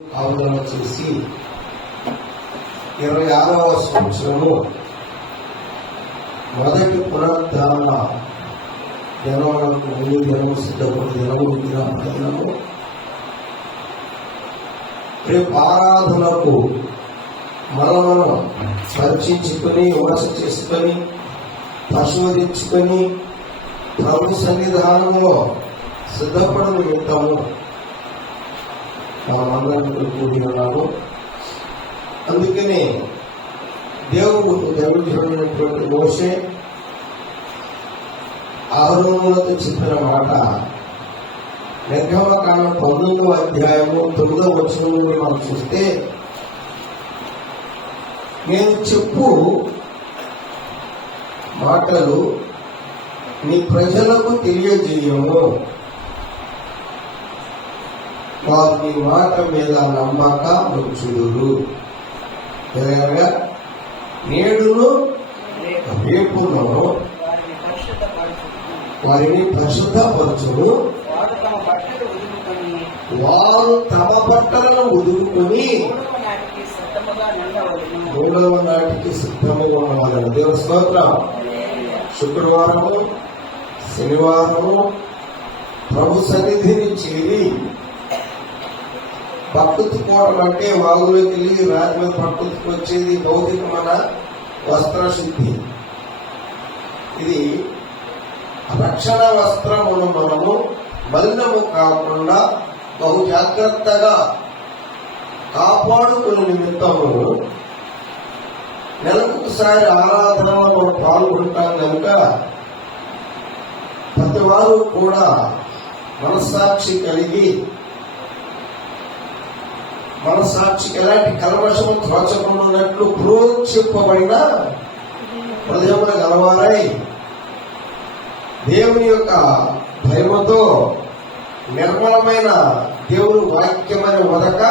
ఆందోళన చేసి 26వ సంవత్సరము మొదటి పునరుద్ధరణ దినములకు ముందు దినము సిద్ధపడి దినము దినము రేపు ఆరాధనకు మనలను చర్చించుకొని విమర్శ చేసుకొని పరిశోధించుకొని ప్రభు సన్నిధానంలో సిద్ధపడిన నిమిత్తము మనమందరం కూడి ఉన్నాము. అందుకనే దేవుడైనటువంటి మోషే అహరోనులతో చెప్పిన మాట నిర్గమకాండం 19వ అధ్యాయము 9వ వచనం నుండి మనం చూస్తే, నేను చెప్పు మాటలు నీ ప్రజలకు తెలియజేయము, వారు నీ మాట మీద నమ్మక ఉంచుదురు. నేడును రేపును వారిని పరిశుద్ధపరచును, వారు తమ బట్టలను వదులుకొని 3వ నాటికి సిద్ధంగా ఉన్నవారు. దేవుని స్తోత్రం. శుక్రవారము శనివారము ప్రభు సన్నిధిని చేరి పట్టుకోవడం అంటే వాగులోకి వెళ్ళి రాత్రి మీద పట్టుకొచ్చేది భౌతికమైన వస్త్రశుద్ధి. ఇది రక్షణ వస్త్రమును మనము మలినము కాకుండా బహు జాగ్రత్తగా కాపాడుకునే నిమిత్తము నెలకొకసారి ఆరాధనలో పాల్గొంటాం కనుక ప్రతి వారు కూడా మనస్సాక్షికి ఎలాంటి కల్మషము త్రోచకుండాన్నట్లు ప్రోక్షింపబడిన హృదయములు గలవారై దేవుని యొక్క భయముతో నిర్మలమైన దేవుడు వాక్యమని వదక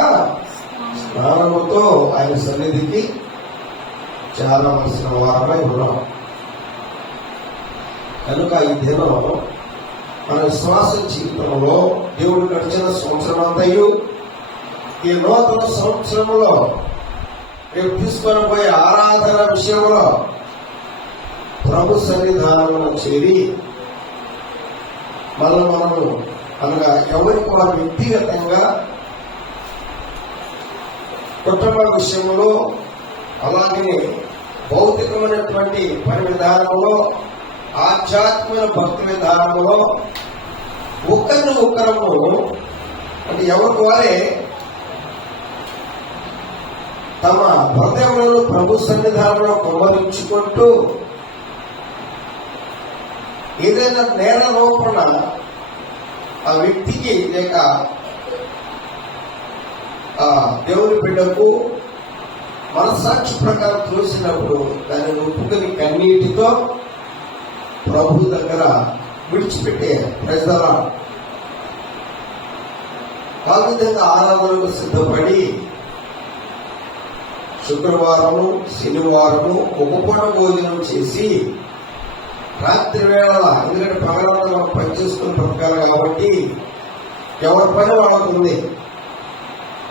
స్నానముతో ఆయన సన్నిధికి చేరవలసిన వారమై ఉన్నాం. కనుక ఈ దినం మన విశ్వాస జీవితంలో దేవుడు గడిచిన సంవత్సరం అంతయు ఈ నూతన సంవత్సరంలో రేపు తీసుకొని పోయే ఆరాధన విషయంలో ప్రభు సన్నిధానంలో చేరి మనము అనగా ఎవరికి కూడా వ్యక్తిగతంగా కుటుంబ విషయంలో అలాగే భౌతికమైనటువంటి పని విధానంలో ఆధ్యాత్మిక భక్తి విధానంలో ఒకరము అంటే ఎవరికి వారే తమ హృదయంలో ప్రభు సన్నిధానంలో కుమ్మరించుకుంటూ ఏదైనా నేల రూపణ ఆ వ్యక్తికి లేక దేవుని బిడ్డకు మనసాక్షి ప్రకారం చూసినప్పుడు దాన్ని ఒప్పుకొని కన్నీటితో ప్రభు దగ్గర విడిచిపెట్టే ప్రజల ఆ విధంగా ఆరాధనకు సిద్ధపడి శుక్రవారము శనివారము ఒకపూట భోజనం చేసి రాత్రి వేళ, ఎందుకంటే పగలంతా మనం పనిచేసుకుని బ్రతకాలి కాబట్టి ఎవరి పని వాళ్ళకుంది.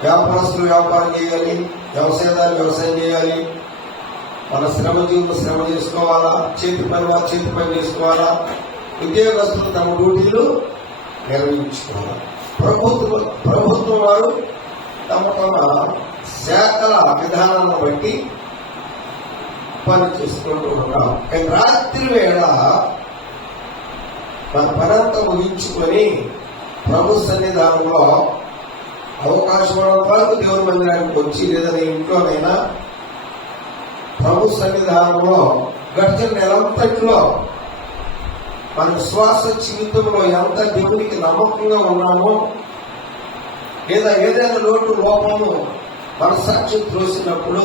వ్యాపారస్తులు వ్యాపారం చేయాలి, వ్యవసాయదారులు వ్యవసాయం చేయాలి, మన శ్రమజీవులు శ్రమ చేసుకోవాలా, చేతి పని చేసుకోవాలా, ఉద్యోగస్తులు తమ డ్యూటీలు నిర్వహించుకోవాలి. ప్రభుత్వం వారు తమ శాఖల విధానాలను బట్టి పని చేసుకుంటూ ఉన్నాం. కానీ రాత్రి వేళ మన పనంతా ముగించుకొని ప్రభు సన్నిధానంలో అవకాశం వరకు దేవుని మందిరానికి వచ్చి లేదా ఇంట్లోనైనా ప్రభు సన్నిధానంలో గడిచిన నెలంతట్లో మన విశ్వాస జీవితంలో ఎంత దేవునికి నమ్మకంగా ఉన్నామో లేదా ఏదైనా లోటు లోపము మనసాక్షి త్రోసినప్పుడు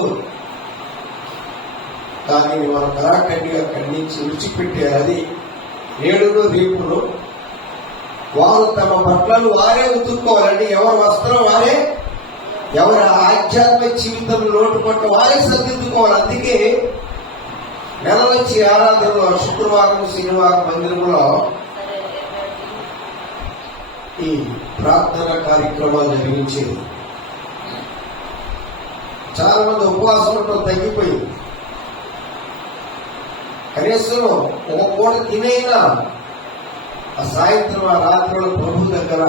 దానిని మనం కరాఖండిగా ఖండించి విడిచిపెట్టే అది నేడును రేపును వారు తమ బట్టలు వారే ఉతుక్కోవాలండి. ఎవరి వస్త్రం వారే, ఎవరి ఆధ్యాత్మిక జీవితం లోటు పట్ల వారే సర్దిద్దుకోవాలి. అందుకే నెల వచ్చి ఆరాధనలో శుక్రవారం శనివారం మందిరంలో ఈ ప్రార్థన కార్యక్రమాలు జరిగించేది. చాలా మంది ఉపవాసం ఉండటం తగ్గిపోయింది. కనీసం ఒక పూట తినైనా ఆ సాయంత్రం ఆ రాత్రుల ప్రభు దగ్గర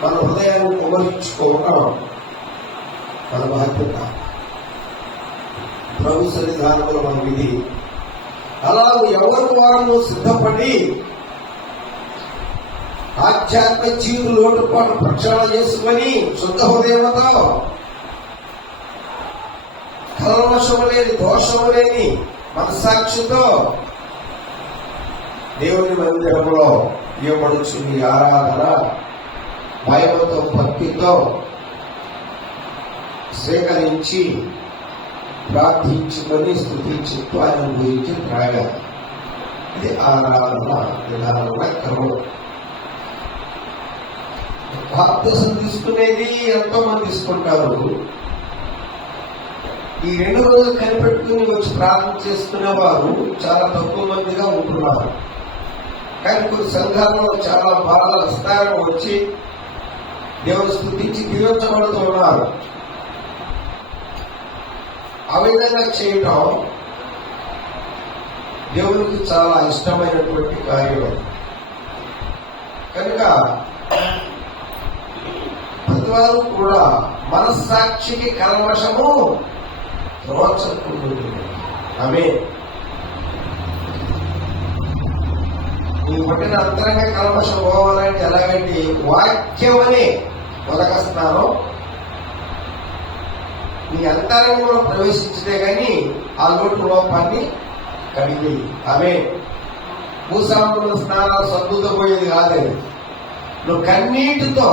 మన హృదయాన్ని కుమరించుకోవడం మన బాధ్యత. ప్రభు సన్నిధానంలో మన విధి. అలా ఎవరి వారము సిద్ధపడి ఆధ్యాత్మిక జీవులు లోటుపాటు ప్రక్షాళన చేసుకొని శుద్ధ హృదయంతో, కల్మషము లేని, దోషము లేని మనసాక్షితో దేవుని మందిరంలో ఇవ్వబడుచుంది ఆరాధన భయముతో, భక్తితో స్వీకరించి ప్రార్థించుకొని స్తుతించుతూ ఆయన గురించి త్రాగాలి. ఇది ఆరాధన విధానంగా క్రమం. బాప్తిసం తీసుకునేది ఎంతో మంది తీసుకుంటారు. ఈ 2 రోజులు కనిపెట్టుకుని వచ్చి ప్రార్థన చేసుకునే వారు చాలా తక్కువ మందిగా ఉంటున్నారు. కానీ కొన్ని సంఘాలలో చాలా బాగా విస్తారం వచ్చి దేవుని స్తుతించి దీవించబడుతూ ఉన్నారు. ఆ విధంగా చేయటం దేవునికి చాలా ఇష్టమైనటువంటి కార్యం. కనుక ప్రతివారు కూడా మనస్సాక్షికి కల్మషము రోచకుంటుంది. ఆమేన్. ఈ పట్టిన అంతరంగ కల్మషం పోవాలంటే ఎలాగంటే వాక్యం అనే మొదక స్నానం నీ అంతరంగంలో ప్రవేశించితే గాని ఆ లోటు లోపాన్ని కడిగి. ఆమేన్. భూసాముల స్నానాలు సర్దుకుపోయేది కాలేదు. నువ్వు కన్నీటితో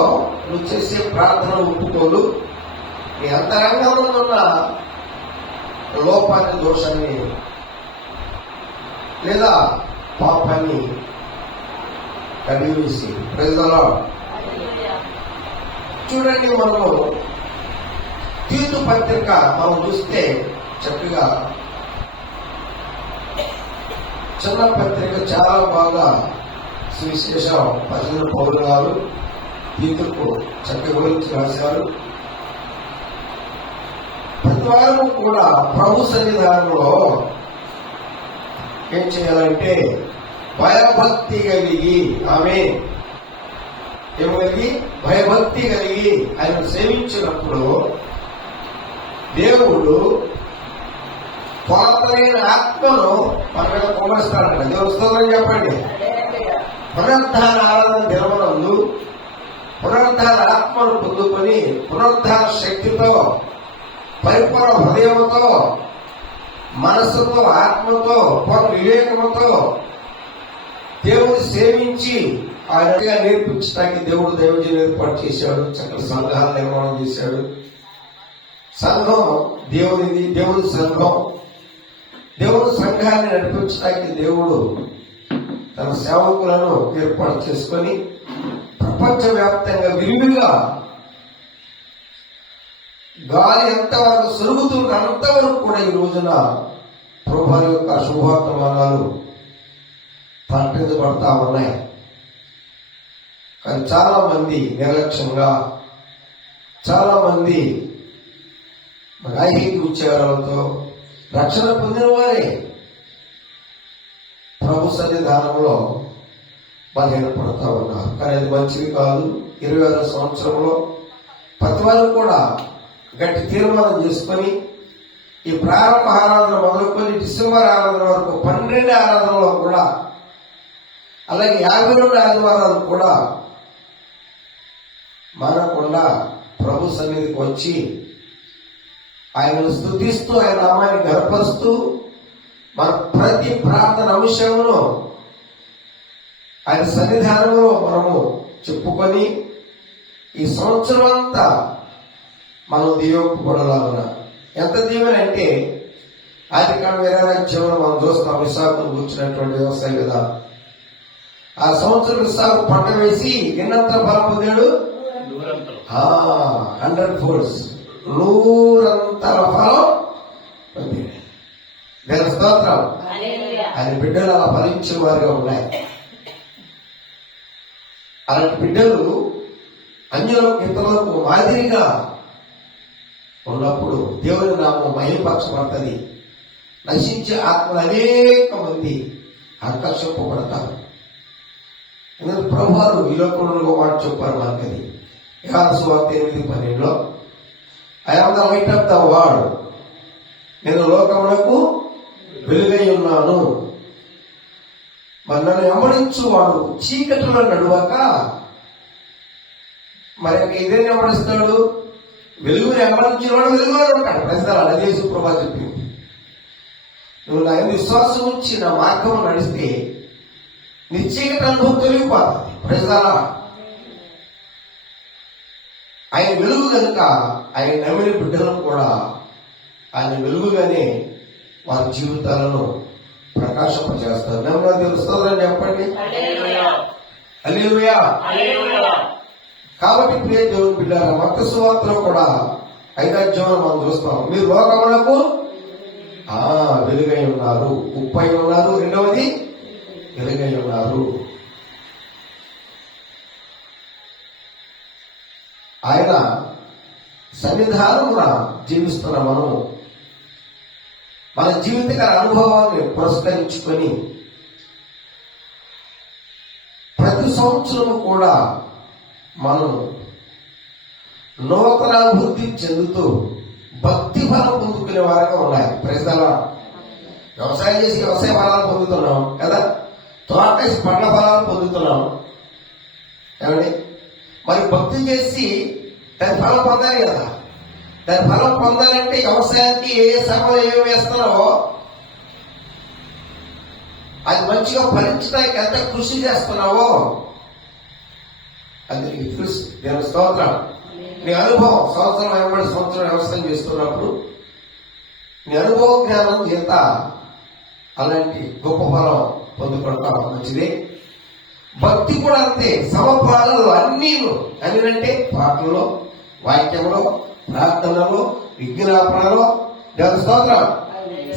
నువ్వు చేసే ప్రార్థన ఒప్పుకోలు నీ అంతరంగంలో ఉన్న లోపాన్ని, దోషాన్ని లేదా పాపాన్ని కడిగివేసి ప్రజల చూడండి. మనము తీతు పత్రిక మనం చూస్తే చక్కగా చిన్న పత్రిక చాలా బాగా సువిశేషం పరిశుద్ధ పౌలు గారు తీతుకు చక్క గురించి రాశారు. ప్రతి వారు కూడా ప్రభు సన్నిధానంలో ఏం చేయాలంటే భయభక్తి కలిగి, ఆమేన్, ఏమలిగి భయభక్తి కలిగి ఆయన సేవించినప్పుడు దేవుడు కొలతలైన ఆత్మను మన మీద కుమరిస్తాడంట. దేవుడు స్తోత్రం చెప్పండి. పునరుద్ధాన ఆరాధన దినమునందు పునరుద్ధాన ఆత్మను పొందుకొని పునరుద్ధాన శక్తితో, పరిపూర్ణ హృదయంతో, మనస్సుతో, ఆత్మతో, పూర్ణ వివేకముతో దేవుడు సేవించి ఆయనగా నేర్పించడానికి దేవుడు దైవజనులు ఏర్పాటు చేశాడు. చక్కటి సంఘాలు నిర్మాణం చేశాడు. సంఘం దేవుడిది, దేవుడి సంఘం. దేవుడు సంఘాన్ని నడిపించడానికి దేవుడు తన సేవకులను ఏర్పాటు చేసుకొని ప్రపంచవ్యాప్తంగా విరివిగా గాలి ఎంతవరకు సరుగుతుంటే అంతవరకు కూడా ఈ రోజున ప్రభువు యొక్క శుభవర్తమానాలు ప్రకటించబడతా ఉన్నాయి. కానీ చాలా మంది నిర్లక్ష్యంగా, చాలా మంది ఐహిక ఉచ్చారాలతో రక్షణ పొందిన వారే ప్రభు సన్నిధానంలో బలహీనపడతా ఉన్నారు. కానీ అది మంచిది కాదు. 26వ సంవత్సరంలో ప్రతి వారు కూడా గట్టి తీర్మానం చేసుకొని ఈ ప్రారంభ ఆరాధన మొదలుకొని డిసెంబర్ ఆరాధన వరకు 12 ఆరాధనలో కూడా, అలాగే 52 ఆదివారాలు కూడా మానకుండా ప్రభు సన్నిధికి వచ్చి ఆయనను స్తుతిస్తూ, ఆయన నామాన్ని గర్పరుస్తూ, మన ప్రతి ప్రార్థన అంశమును ఆయన సన్నిధానంలో మనము చెప్పుకొని ఈ సంవత్సరం అంతా మనం దీవింపబడాలన్న ఎంత దీవెన అంటే ఆదికాండం 20 మనం చూస్తాం. విశాఖను కూర్చున్నటువంటి వ్యవసాయ విధానం. ఆ సంవత్సరం విశాఖ పంట వేసి ఎన్నంత ఫలం పొందాడు? 100 folds, 100 ఫలం పొందాడు. వేల స్తోత్రం. ఆయన బిడ్డలు అలా ఫలించిన వారిగా ఉన్నాయి. అలాంటి బిడ్డలు అన్యులకు, ఇతరులకు మాదిరిగా ఉన్నప్పుడు దేవుని నామం మహిమపరచబడుతుంది. నశించే ఆత్మలు అనేక మంది ఆకర్షింపబడతారు. ఎందుకంటే ప్రభువారు ఈ లోకంలో మాట చెప్పారు మనకది. సువార్త 8:12 I am the light of the world, నేను లోకమునకు వెలుగై ఉన్నాను. మరి నన్ను వెంబడించు వాడు చీకటిలో నడువక, మరి ఇదే వెంబడిస్తాడు, వెలుగుని వెంబడించిన వాడు వెలుగులో ఉంటాడు. ప్రజలు అదే ప్రభా చెప్పింది. నువ్వు నా విశ్వాసం ఉంచి నా మార్గం నడిస్తే నీ చీకటి అనుభవం తొలగిపోతుంది. ప్రజల ఆయన వెలుగు కనుక ఆయన నమ్మిన బిడ్డలను కూడా ఆయన వెలుగుగానే వారి జీవితాలను ప్రకాశింపజేస్తారు. నమ్మిన తెలుస్తుందని చెప్పండి. హల్లెలూయా. కాబట్టి ప్రియ దేవుని బిడ్డలారా, మత్తయి సువార్తలో కూడా 5వ అధ్యాయంలో మనం చూస్తాం, మీరు లోకములకు వెలుగై ఉన్నారు, ఉప్పై ఉన్నారు, రెండవది వెలుగై ఉన్నారు. ఆయన సన్నిధానమున జీవిస్తున్న మనం మన జీవితకాల అనుభవాన్ని పురస్కరించుకొని ప్రతి సంవత్సరము కూడా మనం నూతన అభివృద్ధి చెందుతూ భక్తి ఫలం పొందుకునే వారంగా ఉన్నాయి. ప్రజల వ్యవసాయం చేసి వ్యవసాయ ఫలాలు పొందుతున్నాం కదా, తోటేసి పండ్ల ఫలాలు పొందుతున్నాం ఏమండి. మరి భక్తి చేసి దాని ఫలం పొందాలి కదా. దాని ఫలం పొందాలంటే వ్యవసాయానికి ఏ సమయం ఏమి వేస్తున్నావో అది మంచిగా ఫలించడానికి ఎంత కృషి చేస్తున్నావో అది నీకు తెలుసు. దేవుని స్తోత్రం. నీ అనుభవం సంవత్సరం వెంబడి సంవత్సరం వ్యవసాయం చేస్తున్నప్పుడు నీ అనుభవ జ్ఞానం చేత అలాంటి గొప్ప ఫలం పొందుకోవడం మంచిదే. భక్తి కూడా అంతే. సమపాలనలో అన్నింటే పాటల్లో, వాక్యంలో, ప్రార్థనలో, విజ్ఞాపనలో, దేవుని స్తోత్రం,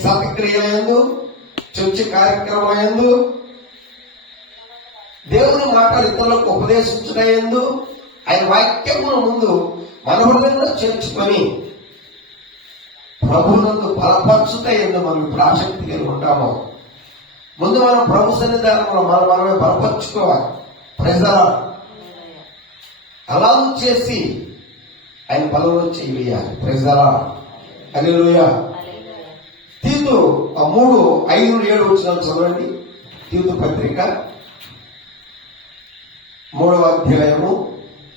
సత్క్రియలందు, చర్చ కార్యక్రమాలందు, దేవుని మాటలు ఇతరులకు ఉపదేశించడందు, ఆయన వాక్యమును ముందు మనోహరంగా చేర్చుకొని ప్రభువునందు బలపరచుటయందు మనం ఇప్పుడు ఆసక్తి కలిగి ఉంటాము. ముందు మనం ప్రభు సన్నిధానంలో మనమే బలపరుచుకోవాలి. ప్రజల అలా చేసి ఆయన బలంలో చేయాలి. ప్రజల హల్లెలూయా. తీతు 3:5-7 వచనాలు చదవండి. తీతు పత్రిక 3వ అధ్యాయము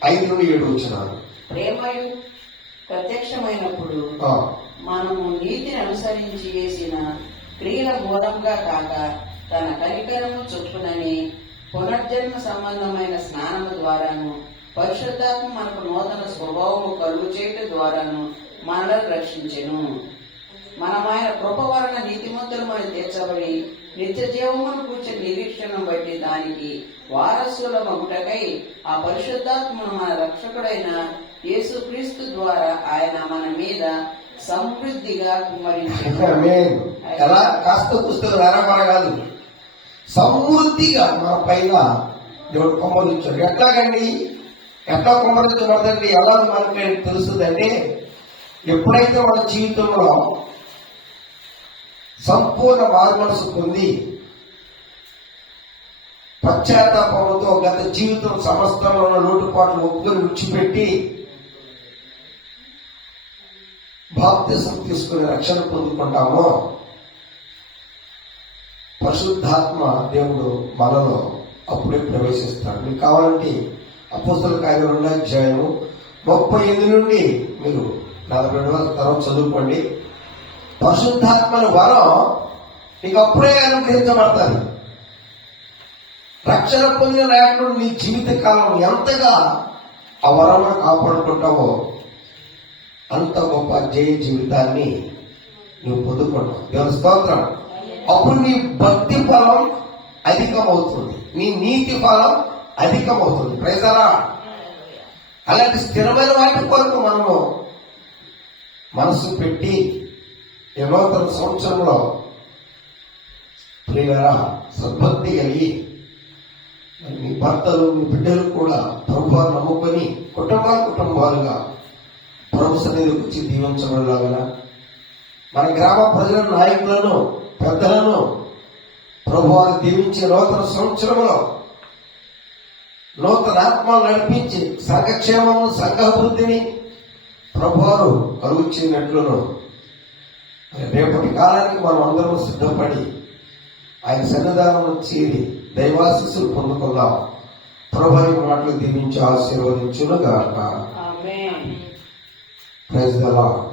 5-7 వచనాలు. ప్రేమయు ప్రత్యక్షమైనప్పుడు మనము నీతిని అనుసరించి చేసిన క్రియల మూలంగా కాక తన కనికరము చొప్పునని పునర్జన్మ సంబంధమైన స్నానము ద్వారాను పరిశుద్ధాత్మ మనకు నూతన స్వభావము కలుగు చేయటం ద్వారాను మనలను రక్షించెను. మనమైన కృప వలన నీతిమంతులమని తీర్చబడి నిత్య జీవమును కూర్చిన నిరీక్షణ బట్టి దానికి వారసులమగుటకై ఆ పరిశుద్ధాత్మను మన రక్షకుడైన యేసుక్రీస్తు ద్వారా ఆయన మన మీద సమృద్ధిగా కుమ్మరించారు. ఎలా కాస్త పుస్తకం ఎరమర కాదు, సమృద్ధిగా మన పైన దేవుడు కుమ్మరించాడు. ఎట్లా కుమ్మరించబడదండి? ఎలా మనకి తెలుస్తుందంటే, ఎప్పుడైతే మన జీవితంలో సంపూర్ణ మారు మనసు పొంది పశ్చాత్తాపంతో గత జీవితం సమస్తంలో ఉన్న లోటుపాట్లు ఒప్పుకొని విడిచిపెట్టి బాప్తిసం తీసుకుని రక్షణ పొందుకుంటామో పరిశుద్ధాత్మ దేవుడు మనలో అప్పుడే ప్రవేశిస్తాడు. మీకు కావాలంటే అపోస్తల కార్యం 2వ అధ్యాయము 38 నుండి మీరు 42 వరకు తర్వాత చదువుకోండి. పరిశుద్ధాత్మని వరం నీకు అప్పుడే అనుగ్రహించబడతారు. రక్షణ పొందిన నాయకుడు నీ జీవిత కాలం ఎంతగా ఆ వరమును కాపాడుకుంటావో అంత గొప్ప జయ జీవితాన్ని నువ్వు పొందుకుంటావు. దేవుని స్తోత్రం. అప్పుడు నీ భక్తి ఫలం అధికమవుతుంది, నీ నీతి ఫలం అధికమవుతుంది. ప్రైజలా. అలాంటి స్థిరమైన వాటి కొరకు మనము మనసు పెట్టి ఈ నూతన సంవత్సరంలో ప్రియులారా సద్భక్తి కలిగి మీ భర్తలు మీ బిడ్డలు కూడా ప్రభువాన్ని నమ్ముకొని కుటుంబాలుగా ప్రభు సన్నిధికి వచ్చి దీవించబడలాగా మన గ్రామ ప్రజల నాయకులను పెద్దలను ప్రభు వారు దీవించే నూతన సంవత్సరంలో నూతన ఆత్మలు నడిపించి సంఘక్షేమము సంఘాభివృద్ధిని ప్రభువారు కలుగుచ్చినట్లును రేపటి కాలానికి మనం అందరం సిద్ధపడి ఆయన సన్నిధానం చేరి దైవాశీస్సులు పొందుకుందాం. ప్రభు ఈ మాటలు దీవించి ఆశీర్వదించును గాక. ఆమేన్. Praise the lord.